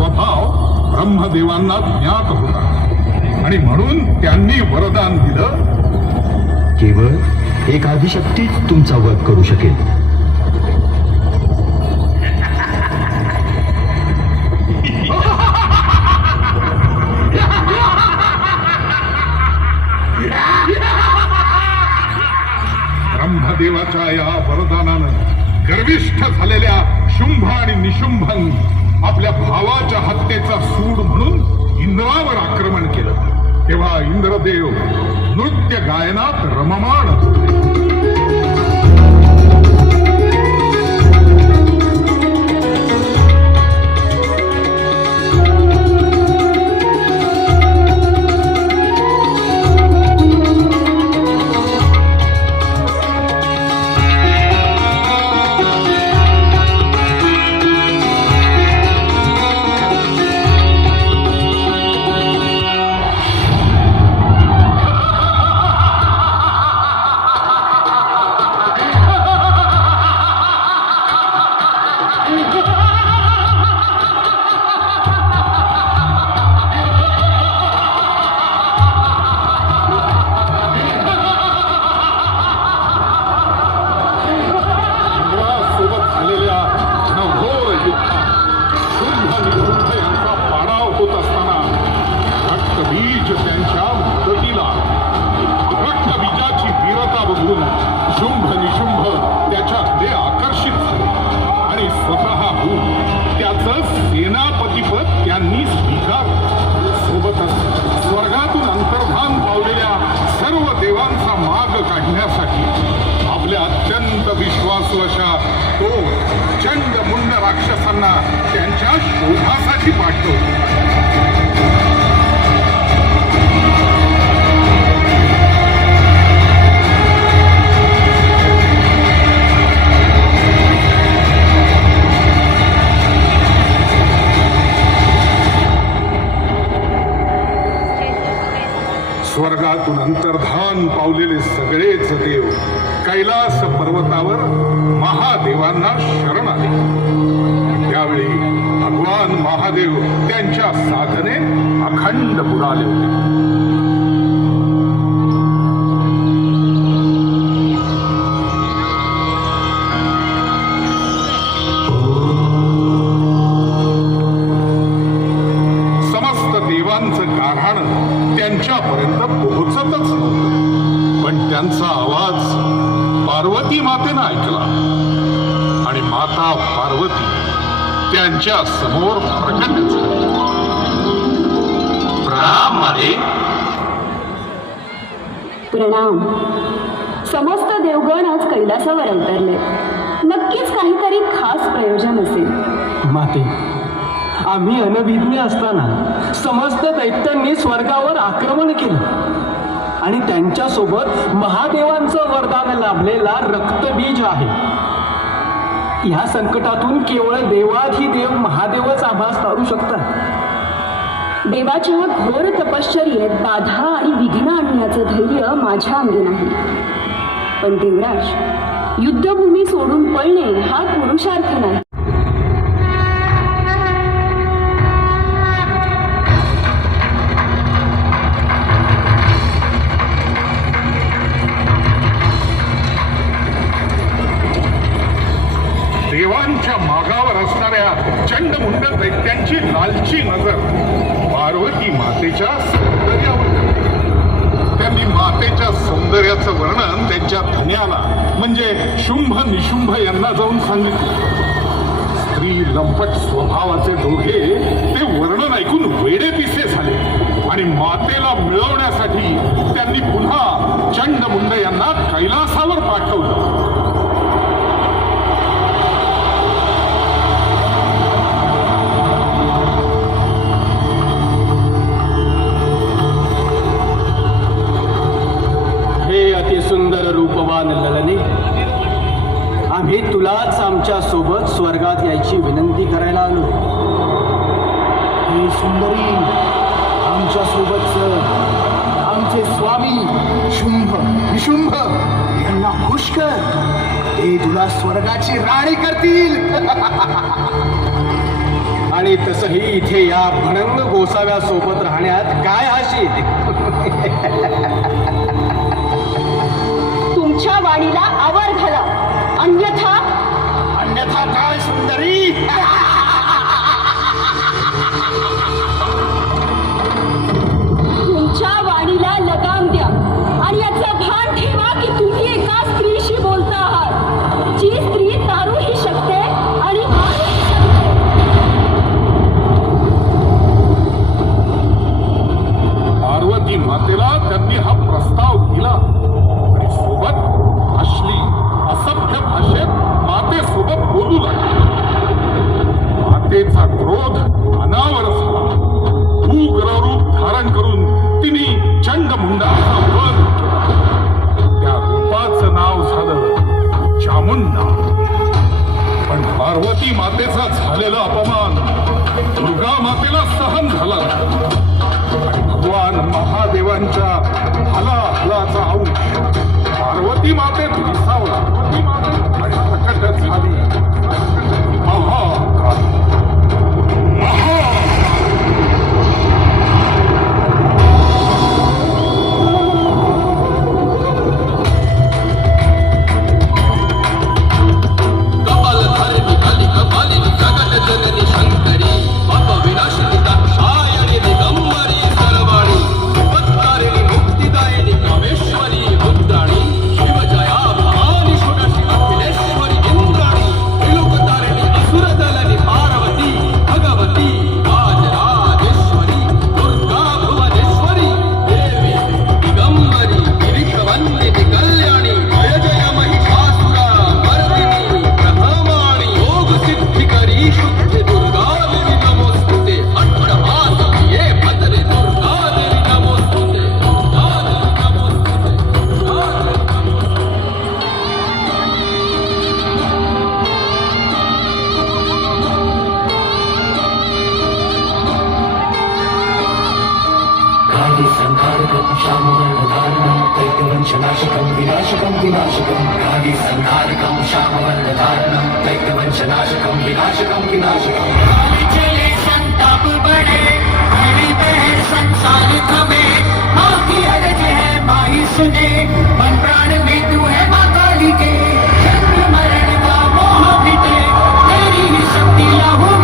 स्वभाव ब्रह्मदेवांना ज्ञात होता. आणि म्हणून त्यांनी वरदान दिलं. केवळ एक आदिशक्तीच तुमचा वध करू शकेल. Line up, Ramama. ¡Ah! त्यांना त्यांच्या शोभासाठी पाठवतो. जगतातून अंतर्धान पावलेले सगळेच देव कैलास पर्वतावर महादेवांना शरण आले. त्यावेळी भगवान महादेव त्यांच्या साधने अखंड बुडाले होते. देवांचं गाराणं त्यांच्यापर्यंत पोहोचतच नव्हतं पण त्यांचा आवाज पार्वती मातेनं ऐकला. आणि माता पार्वती त्यांच्यासमोर प्रकट झाली. प्रणाममध्ये प्रणाम. समस्त देवगण आज कैलासावर अवतरले. नक्कीच काहीतरी खास प्रयोजन असेल. माते आम्ही अनभिज्ञ असताना समस्त दैत्यांनी स्वर्गावर आक्रमण केलं. आणि त्यांच्यासोबत महादेवांचं वरदान लाभलेला रक्तबीज आहे. या संकटातून केवळ देवाधी देव महादेवच आभास काढू शकतात. देवाच्या घोर तपश्चर्येत बाधा आणि विघ्न आणण्याचं धैर्य माझ्या अंगी नाही. पण देवराज युद्धभूमी सोडून पळणे हा पुरुषार्थ नाही. आणि मातेला मिळवण्यासाठी त्यांनी पुन्हा चंडमुंड यांना कैलासावर पाठवलं. हे अतिसुंदर रूपवान ललने आम्ही तुलाच आमच्यासोबत स्वर्गात यायची विनंती करायला आलो. हे सुंदरी आमच्या सोबतच आमचे स्वामी शुंभ विशुंभ यांना खुश कर ते तुला स्वर्गाची राणी करतील. आणि तसही इथे या भणंग गोसाव्या सोबत राहण्यात काय हाशी येते तुमच्या वाणीला आवर घाला. अन्यथा अन्यथा काय सुंदरी? पार्वती मातेचा झालेला अपमान. दुर्गा मातेला सहन झाला. भगवान महादेवांच्या हला हलाचा अंश. पार्वती मातेत श्यामवल्लधारणं दैत्यवंशनाशकं विनाशकं विनाशकं कालिसन्धारकं श्यामवल्लधारणं दैत्यवंशनाशकं विनाशकं विनाशकं। चले संताप बड़े हरि बहे संसार थमे। माँ की अर्ज़ है, माही सुने, मन प्राण में तू है माँ काली के। जन्म मरण का मोह मिटे, तेरी शक्ति लाहू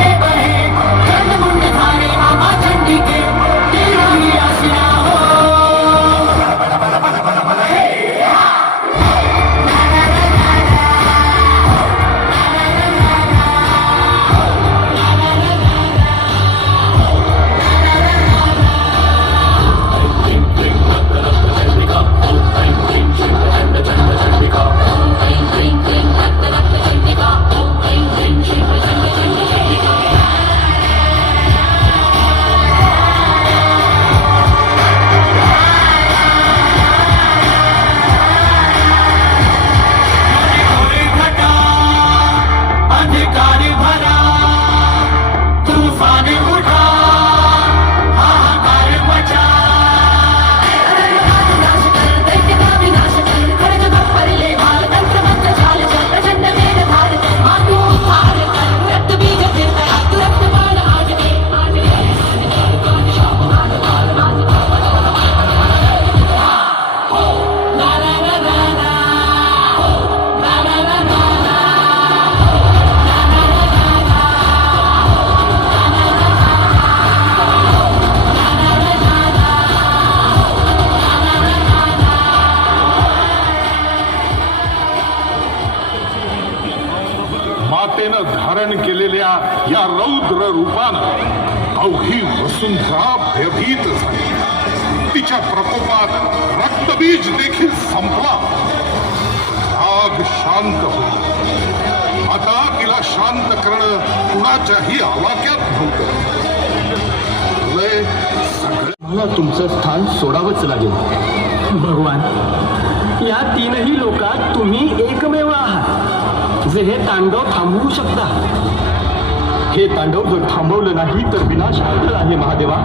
या रौद्र रूपानं अवघी वसुंधरा भयभीत झाली. तिच्या प्रकोपात रक्तबीज देखील संपला. राग शांत होईल आता तिला शांत करणं कुणाच्याही आवाक्यात नव्हतं. लय मला तुमचं स्थान सोडावंच लागेल. भगवान या तीनही लोकात तुम्ही एकमेव आहात. जे हे तांडव थांबवू शकता. हे तांडव जर थांबवलं नाही तर विनाश अटळ आहे महादेवा.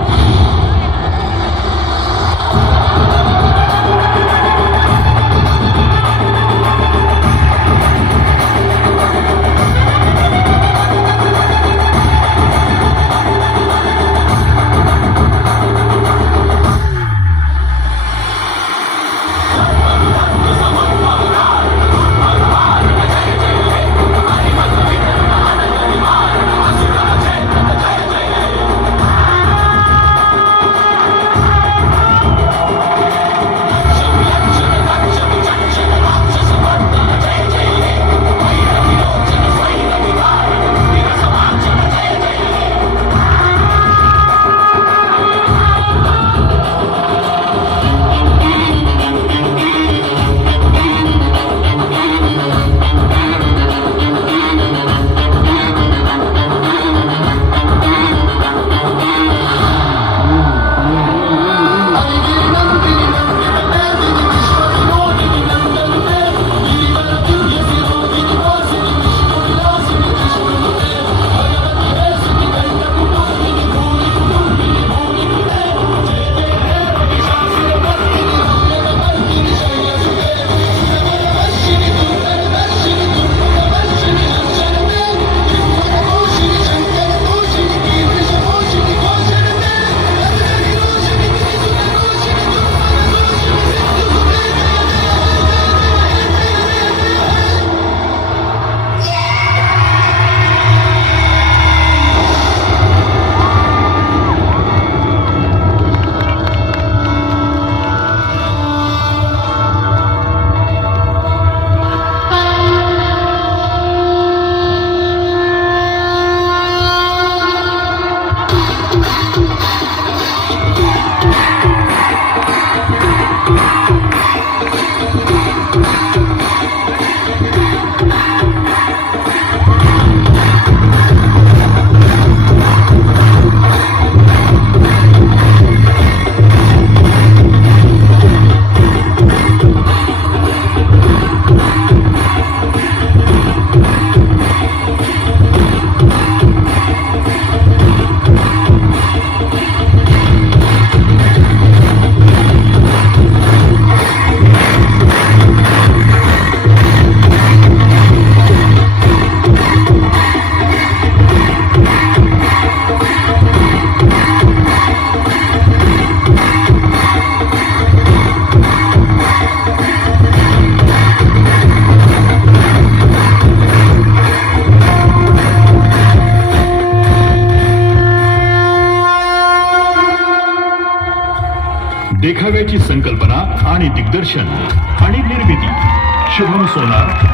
दिग्दर्शन आणि निर्मिती. शुभम सोनार.